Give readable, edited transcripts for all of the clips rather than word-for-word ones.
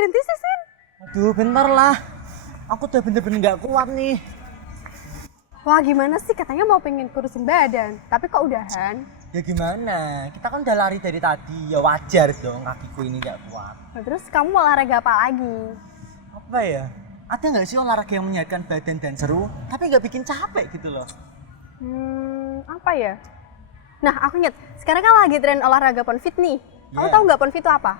berhenti sih, Sin? Aduh, bentar lah. Aku udah bener-bener gak kuat nih. Wah, gimana sih? Katanya mau pengen kurusin badan, tapi kok udahan? Ya gimana? Kita kan udah lari dari tadi. Ya wajar dong kakiku ini gak kuat. Nah, terus kamu mau olahraga apa lagi? Apa ya? Ada nggak sih olahraga yang menyehatkan badan dan seru, tapi nggak bikin capek gitu loh? Apa ya? Nah, aku inget. Sekarang kan lagi tren olahraga Ponfit nih. Kamu Yeah. tahu nggak Ponfit itu apa?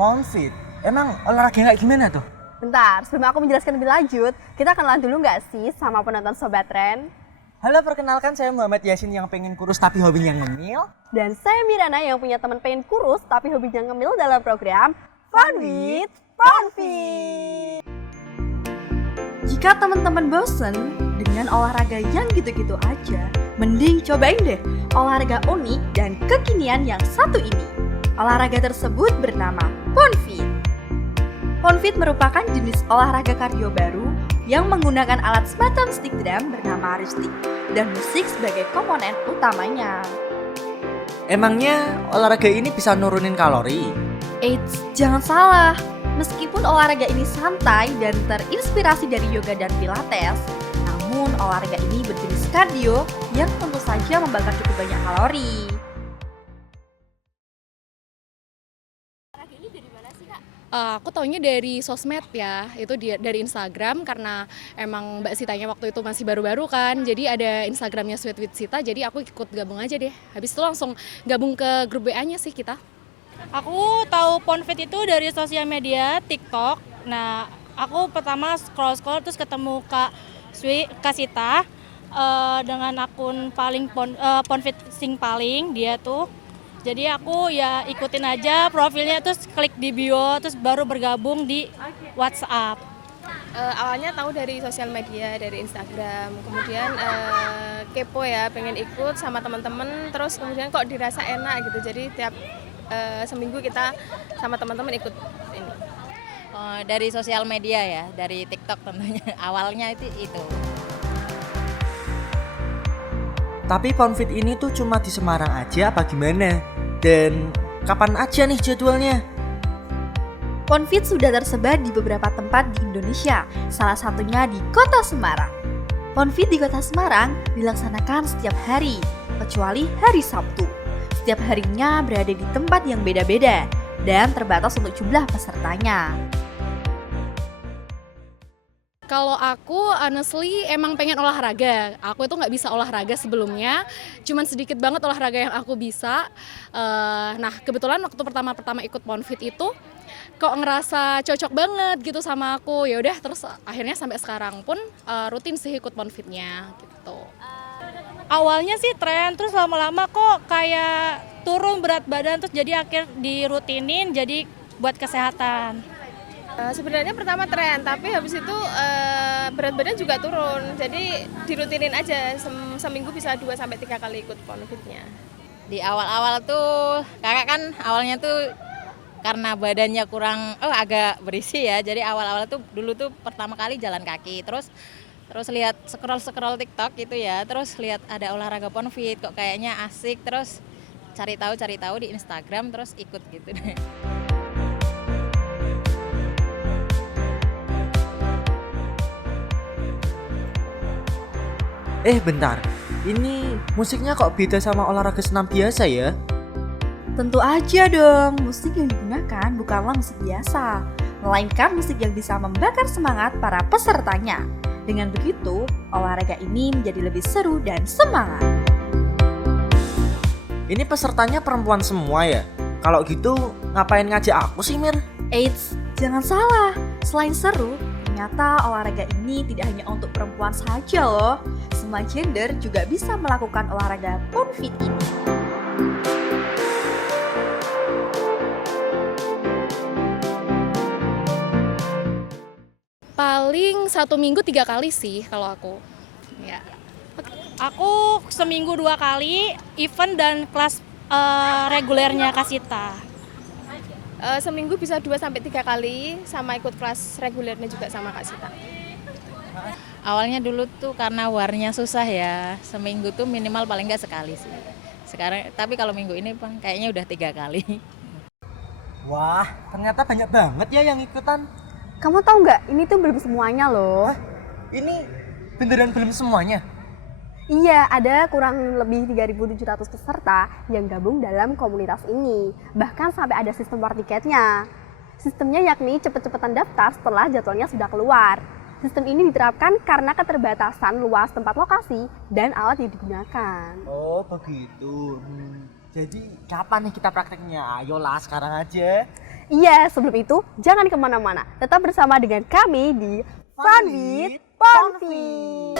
Ponfit? Emang olahraga yang kayak gimana tuh? Bentar, sebelum aku menjelaskan lebih lanjut, kita kenalan dulu nggak sih sama penonton Sobat Tren? Halo, perkenalkan saya Muhammad Yasin yang pengen kurus tapi hobinya ngemil. Dan saya Mirana yang punya teman pengen kurus tapi hobinya ngemil dalam program Fun with Ponfit. Jika teman-teman bosen dengan olahraga yang gitu-gitu aja, mending cobain deh olahraga unik dan kekinian yang satu ini. Olahraga tersebut bernama Ponfit. Ponfit merupakan jenis olahraga kardio baru yang menggunakan alat semacam stick drum bernama Aristik dan musik sebagai komponen utamanya. Emangnya olahraga ini bisa nurunin kalori? Eits, jangan salah. Meskipun olahraga ini santai dan terinspirasi dari yoga dan pilates, namun olahraga ini berjenis kardio yang tentu saja membakar cukup banyak kalori. Aku taunya dari sosmed ya, itu dari Instagram karena emang Mbak Sitanya waktu itu masih baru-baru kan, jadi ada Instagramnya Sweet with Sita, jadi aku ikut gabung aja deh. Habis itu langsung gabung ke grup WA-nya sih kita. Aku tahu Ponfit itu dari sosial media TikTok. Nah, aku pertama scroll terus ketemu Kak Sita dengan akun Ponfit Sing Paling dia tuh. Jadi aku ya ikutin aja profilnya terus klik di bio terus baru bergabung di WhatsApp. Awalnya tahu dari sosial media, dari Instagram, kemudian kepo ya, pengen ikut sama teman-teman, terus kemudian kok dirasa enak gitu, jadi tiap seminggu kita sama teman-teman ikut ini. Dari sosial media ya, dari TikTok tentunya. Awalnya itu. Tapi Ponfit ini tuh cuma di Semarang aja apa gimana? Dan kapan aja nih jadwalnya? Ponfit sudah tersebar di beberapa tempat di Indonesia, salah satunya di Kota Semarang. Ponfit di Kota Semarang dilaksanakan setiap hari, kecuali hari Sabtu. Setiap harinya berada di tempat yang beda-beda dan terbatas untuk jumlah pesertanya. Kalau aku honestly emang pengen olahraga. Aku itu nggak bisa olahraga sebelumnya, cuman sedikit banget olahraga yang aku bisa. Nah kebetulan waktu pertama ikut Ponfit itu kok ngerasa cocok banget gitu sama aku. Ya udah terus akhirnya sampai sekarang pun rutin sih ikut Ponfitnya gitu. Awalnya sih tren, terus lama-lama kok kayak turun berat badan terus jadi dirutinin jadi buat kesehatan. Sebenarnya pertama tren, tapi habis itu berat badan juga turun, jadi dirutinin aja, seminggu bisa 2-3 kali ikut Ponfitnya. Di awal-awal tuh kakak kan awalnya tuh karena badannya kurang agak berisi ya. Jadi awal-awal tuh dulu tuh pertama kali jalan kaki, terus lihat scroll TikTok gitu ya. Terus lihat ada olahraga Ponfit kok kayaknya asik, terus cari tahu di Instagram terus ikut gitu deh. Bentar, ini musiknya kok beda sama olahraga senam biasa ya? Tentu aja dong, musik yang digunakan bukanlah musik biasa, melainkan musik yang bisa membakar semangat para pesertanya. Dengan begitu, olahraga ini menjadi lebih seru dan semangat. Ini pesertanya perempuan semua ya? Kalau gitu, ngapain ngajak aku sih, Mir? Eits, jangan salah, selain seru, ternyata olahraga ini tidak hanya untuk perempuan saja loh. Semua gender juga bisa melakukan olahraga Ponfit ini. Paling 1 minggu 3 kali sih kalau aku. Ya. Aku seminggu 2 kali event dan kelas regulernya Kak Sita. Seminggu bisa 2-3 kali, sama ikut kelas regulernya juga sama Kak Sita. Awalnya dulu tuh karena warnya susah ya, seminggu tuh minimal paling nggak sekali sih. Sekarang tapi kalau minggu ini kayaknya udah 3 kali. Wah, ternyata banyak banget ya yang ikutan. Kamu tahu nggak, ini tuh belum semuanya loh. Ini beneran belum semuanya? Iya, ada kurang lebih 3.700 peserta yang gabung dalam komunitas ini. Bahkan sampai ada sistem war tiketnya. Sistemnya yakni cepet-cepetan daftar setelah jadwalnya sudah keluar. Sistem ini diterapkan karena keterbatasan luas tempat lokasi dan alat yang digunakan. Oh, begitu. Jadi kapan nih kita prakteknya? Ayolah sekarang aja. Iya, sebelum itu jangan kemana-mana. Tetap bersama dengan kami di Fun with Ponfi.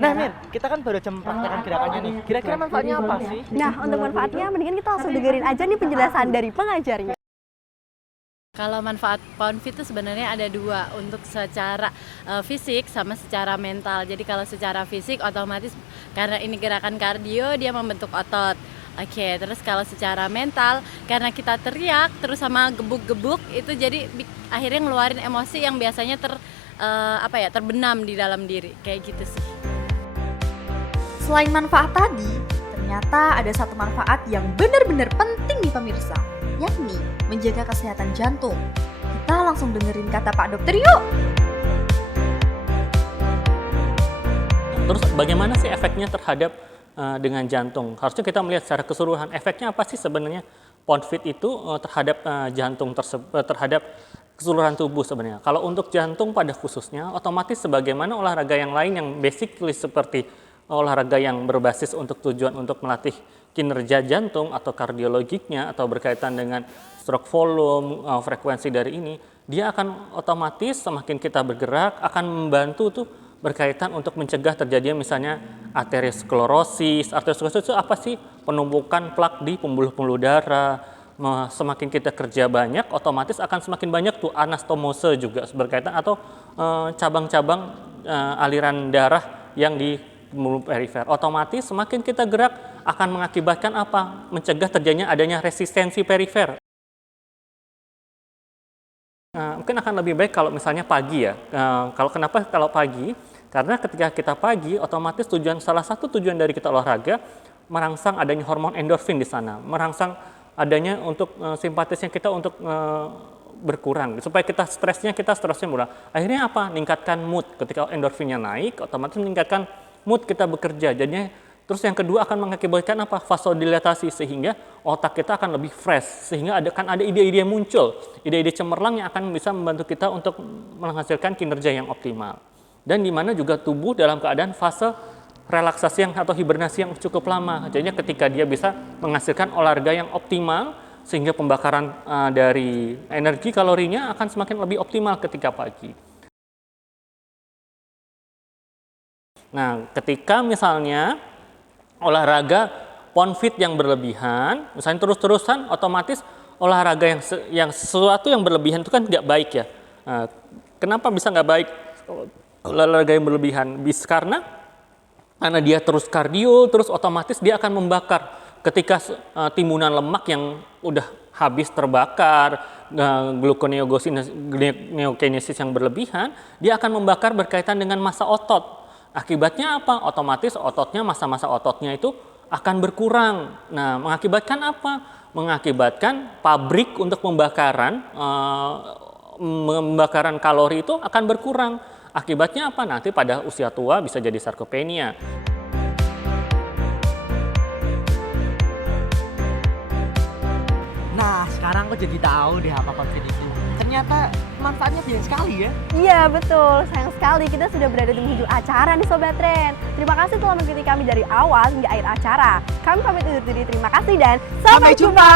Nah, Min, kita kan baru jam praktekan gerakannya nih. Kira-kira manfaatnya apa sih? Nah, untuk manfaatnya mendingan kita langsung dengerin aja nih penjelasan dari pengajarnya. Kalau manfaat PoundFit itu sebenarnya ada dua, untuk secara fisik sama secara mental. Jadi kalau secara fisik otomatis karena ini gerakan kardio dia membentuk otot. Oke, terus kalau secara mental karena kita teriak terus sama gebuk-gebuk itu jadi akhirnya ngeluarin emosi yang biasanya terbenam di dalam diri. Kayak gitu sih. Selain manfaat tadi, ternyata ada satu manfaat yang benar-benar penting nih pemirsa, yakni menjaga kesehatan jantung. Kita langsung dengerin kata Pak Dokter yuk! Terus bagaimana sih efeknya terhadap dengan jantung? Harusnya kita melihat secara keseluruhan efeknya apa sih sebenarnya PoundFit itu terhadap jantung terhadap keseluruhan tubuh sebenarnya. Kalau untuk jantung pada khususnya, otomatis sebagaimana olahraga yang lain yang basically seperti olahraga yang berbasis untuk tujuan untuk melatih kinerja jantung atau kardiologiknya atau berkaitan dengan stroke volume, frekuensi dari ini, dia akan otomatis semakin kita bergerak akan membantu tuh berkaitan untuk mencegah terjadinya misalnya arteriosklerosis. Arteriosklerosis itu apa sih? Penumpukan plak di pembuluh-pembuluh darah. Semakin kita kerja banyak, otomatis akan semakin banyak tuh anastomose juga berkaitan atau cabang-cabang aliran darah yang di pembuluh perifer. Otomatis semakin kita gerak akan mengakibatkan apa? Mencegah terjadinya adanya resistensi perifer. Mungkin akan lebih baik kalau misalnya pagi ya. Kalau pagi? Karena ketika kita pagi, otomatis salah satu tujuan dari kita olahraga merangsang adanya hormon endorfin di sana, merangsang adanya untuk simpatisnya kita untuk berkurang supaya stresnya murah. Akhirnya apa? Meningkatkan mood. Ketika endorfinnya naik, otomatis meningkatkan mood kita bekerja. Jadinya terus yang kedua akan mengakibatkan apa? Vasodilatasi sehingga otak kita akan lebih fresh sehingga ada ide-ide muncul, ide-ide cemerlang yang akan bisa membantu kita untuk menghasilkan kinerja yang optimal. Dan di mana juga tubuh dalam keadaan fase relaksasi atau hibernasi yang cukup lama. Jadinya ketika dia bisa menghasilkan olahraga yang optimal sehingga pembakaran dari energi kalorinya akan semakin lebih optimal ketika pagi. Nah, ketika misalnya olahraga PoundFit yang berlebihan, misalnya terus-terusan, otomatis olahraga yang sesuatu yang berlebihan itu kan nggak baik ya. Kenapa bisa nggak baik olahraga yang berlebihan? Karena dia terus kardio, terus otomatis dia akan membakar. Ketika timbunan lemak yang udah habis terbakar, gluconeogenesis yang berlebihan, dia akan membakar berkaitan dengan massa otot. Akibatnya apa? Otomatis massa-massa ototnya itu akan berkurang. Nah, mengakibatkan apa? Mengakibatkan pabrik untuk pembakaran kalori itu akan berkurang. Akibatnya apa? Nanti pada usia tua bisa jadi sarkopenia. Nah, sekarang aku jadi tahu deh apa PoundFit itu. Ternyata manfaatnya banyak sekali ya. Iya betul, sayang sekali kita sudah berada di penghujung acara nih Sobat Tren. Terima kasih telah mengikuti kami dari awal hingga akhir acara. Kami pamit undur diri, terima kasih dan sampai jumpa.